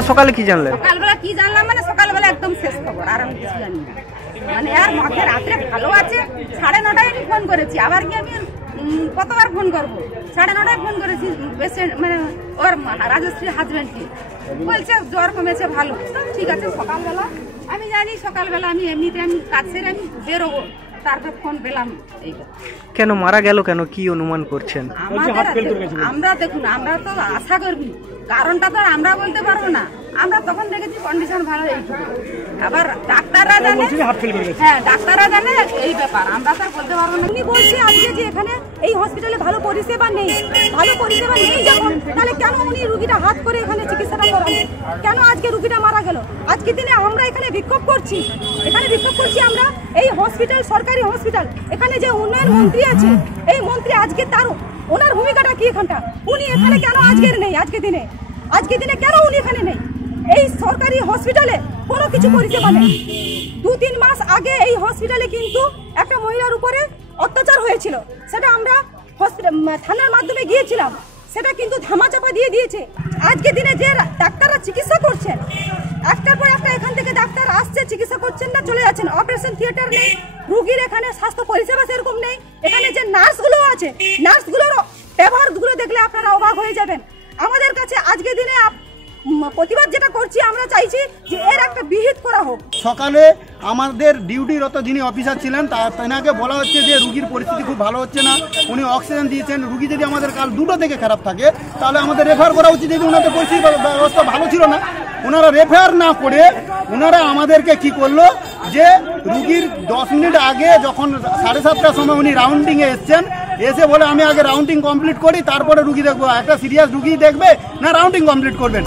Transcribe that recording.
এরপর সকালে কি জানলেন? সকালবেলা কি জানলাম মানে সকালবেলা একদম শেষ খবর, আর আমি কিছু জানি না। মানে আর মাকে রাত্রে ভালো আছে, 9:30টায় আমি ফোন করেছি, আবার কি আমি কতবার ফোন করবো, 9:30টায় ফোন করেছি পেশেন্ট মানে ওর রাজশ্রীর হাজব্যান্ডকে, বলছে জ্বর কমেছে ভালো। ঠিক আছে, সকালবেলা আমি জানি সকালবেলা আমি এমনিতে আমি কাজ সেরে আমি বেরোবো, তারপর ফোন পেলাম। কেন মারা গেল, কেন কি অনুমান করছেন? আমরা দেখুন, আমরা তো আশা করবি, কারণটা তো আমরা বলতে পারবো না, আমরা তখন দেখেছি কন্ডিশন ভালো এইটুকু। আবার ডাক্তাররা জানে, হ্যাঁ ডাক্তাররা জানে এই ব্যাপার, আমরা তো বলতে পারবো না। উনি বলছে আজকে যে এখানে এই হসপিটালে ভালো পরিষেবা নেই, ভালো পরিষেবা নেই যখন, তাহলে কেন উনি রুগীটা হাত করে এখানে চিকিৎসাটা করান, কেন আজকে রুগীটা মারা গেল? আজকে দিনে আমরা এখানে বিক্ষোভ করছি, আমরা এই হসপিটাল সরকারি হসপিটাল, এখানে যে উন্নয়ন মন্ত্রী আছে, এই মন্ত্রী আজকে তার ওনার ভূমিকাটা কি এখানটা, উনি এখানে কেন আজকের নেই, আজকে দিনে কেন উনি এখানে নেই? এই সরকারি হসপিটালে কোনো কিছু পরিষেবা নেই। 2-3 মাস আগে এই হসপিটালে কিন্তু একটা মহিলার উপরে অত্যাচার হয়েছিল, সেটা আমরা থানার মাধ্যমে গিয়েছিলাম, সেটা কিন্তু ধামাচাপা দিয়ে দিয়েছে। আজকে দিনে যে ডাক্তাররা চিকিৎসা করছেন, একটার পর একটা এখান থেকে ডাক্তার আসছে, চিকিৎসা করছেন না, চলে যাচ্ছেন। অপারেশন থিয়েটার নেই, রুগীর এখানে স্বাস্থ্য পরিষেবা সেরকম নেই। এখানে যে নার্সগুলো আছে, নার্সগুলোর ব্যবহারগুলো দেখলে আপনারা অবাক হয়ে যাবেন। আমাদের কাছে আজকে দিনে প্রতিবাদ যেটা করছি, আমরা চাইছি যে এর একটা বিহিত করা হোক। সকালে আমাদের ডিউটিরত যিনি অফিসার ছিলেন তাকে বলা হচ্ছে যে রুগীর পরিস্থিতি খুব ভালো হচ্ছে না, উনি অক্সিজেন দিয়েছেন। রুগী যদি আমাদের কাল 2টো থেকে খারাপ থাকে তাহলে আমাদের রেফার করা উচিত, যদি ওনাদের পরিস্থিতি ব্যবস্থা ভালো ছিল না। ওনারা রেফার না করে ওনারা আমাদেরকে কি করলো, যে রুগীর 10 মিনিট আগে যখন 7:30টার সময় উনি রাউন্ডিংয়ে এসছেন, এসে বলে আমি আগে রাউন্ডিং কমপ্লিট করি তারপরে রুগী দেখবো। একটা সিরিয়াস রুগী দেখবে না রাউন্ডিং কমপ্লিট করবেন?